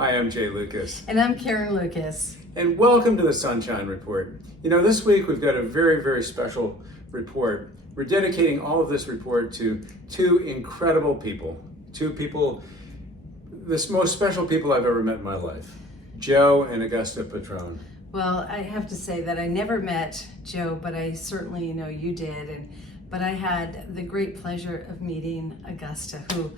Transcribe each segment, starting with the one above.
Hi, I'm Jay Lucas. And I'm Karen Lucas. And welcome to the Sunshine Report. You know, this week we've got a very, very special report. We're dedicating all of this report to two incredible people. Two people, the most special people I've ever met in my life. Joe and Augusta Patrone. Well, I have to say that I never met Joe, but I certainly know you did. But I had the great pleasure of meeting Augusta, who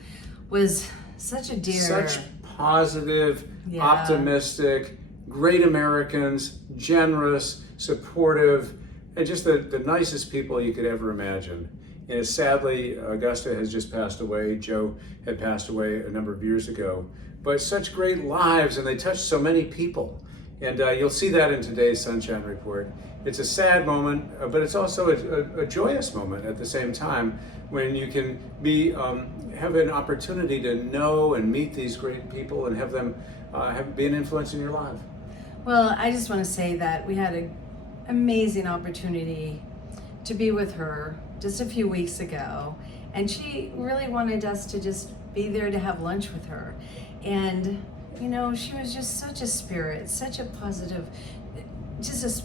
was such a dear. Such positive, optimistic, great Americans, generous, supportive, and just the nicest people you could ever imagine. And sadly, Augusta has just passed away. Joe had passed away a number of years ago. But such great lives, and they touched so many people. And you'll see that in today's Sunshine Report. It's a sad moment, but it's also a joyous moment at the same time, when you can have an opportunity to know and meet these great people and have them be an influence in your life. Well, I just want to say that we had an amazing opportunity to be with her just a few weeks ago, and she really wanted us to just be there to have lunch with her. And you know, she was just such a spirit, such a positive, just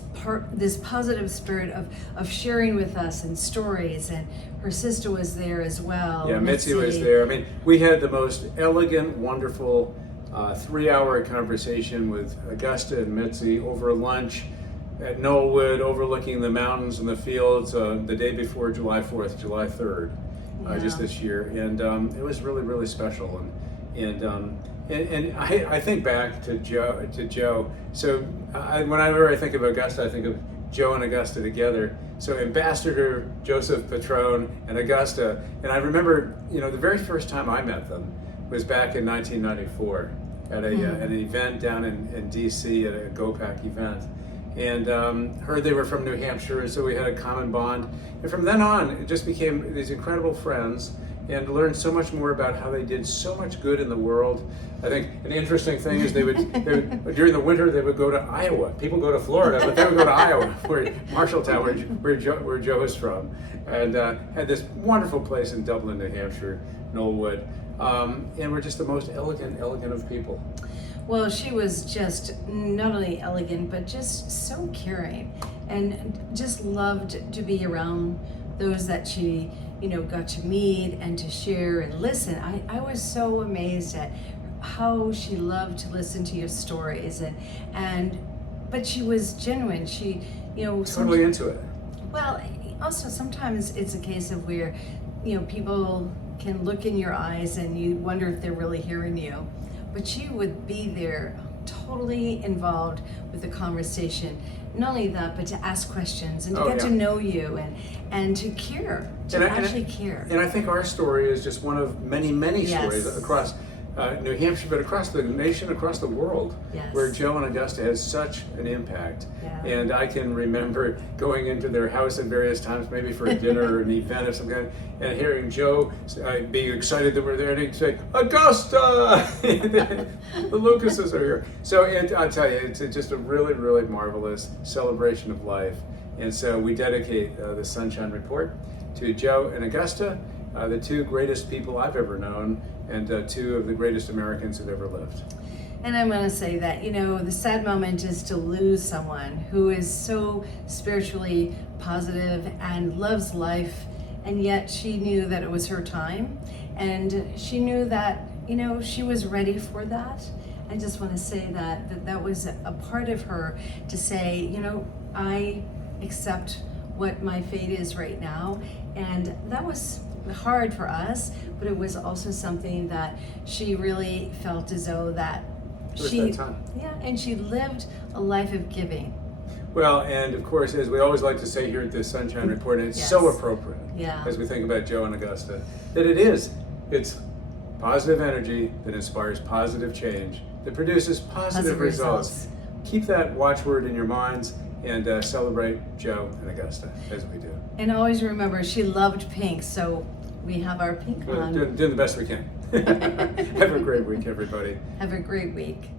this positive spirit of sharing with us and stories. And her sister was there as well. Yeah, Mitzi was there. I mean, we had the most elegant, wonderful 3-hour conversation with Augusta and Mitzi over lunch at Knollwood, overlooking the mountains and the fields the day before July 4th, July 3rd, just this year. And it was really, really special. And I think back to Joe. So whenever I think of Augusta, I think of Joe and Augusta together. So Ambassador Joseph Patrone and Augusta. And I remember, you know, the very first time I met them was back in 1994 at an event down in DC, at a GoPack event. And heard they were from New Hampshire, so we had a common bond. And from then on, it just became these incredible friends, and learned so much more about how they did so much good in the world. I think an interesting thing is they would during the winter they would go to Iowa. People go to Florida, but they would go to Iowa, Marshalltown, where Joe is from, and had this wonderful place in Dublin, New Hampshire, Knollwood, and we're just the most elegant of people. Well, she was just not only elegant, but just so caring, and just loved to be around those that she, you know, got to meet and to share and listen. I was so amazed at how she loved to listen to your stories, but she was genuine. She, you know, totally into it. Well, also sometimes it's a case of where, you know, people can look in your eyes and you wonder if they're really hearing you. But she would be there, totally involved with the conversation. Not only that, but to ask questions and to get to know you and to care, actually care. And I think our story is just one of many stories across New Hampshire, but across the nation, across the world, where Joe and Augusta has such an impact. And I can remember going into their house at various times, maybe for a dinner or an event of some kind, and hearing Joe being excited that we're there, and he'd say, "Augusta!" The Lucases are here. So I'll tell you, it's just a really, really marvelous celebration of life. And so we dedicate the Sunshine Report to Joe and Augusta, the two greatest people I've ever known, and two of the greatest Americans who've ever lived. And I'm going to say that, you know, the sad moment is to lose someone who is so spiritually positive and loves life, and yet she knew that it was her time, and she knew that, you know, she was ready for that. I just want to say that was a part of her to say, you know, I accept what my fate is right now. And that was hard for us, but it was also something that she really felt as though that and she lived a life of giving. Well, and of course, as we always like to say here at the Sunshine Report, and it's so appropriate as we think about Joe and Augusta, that it's positive energy that inspires positive change, that produces positive results. Keep that watchword in your minds, and celebrate Joe and Augusta as we do. And always remember, she loved pink, so we have our pink on. Doing the best we can. Have a great week, everybody. Have a great week.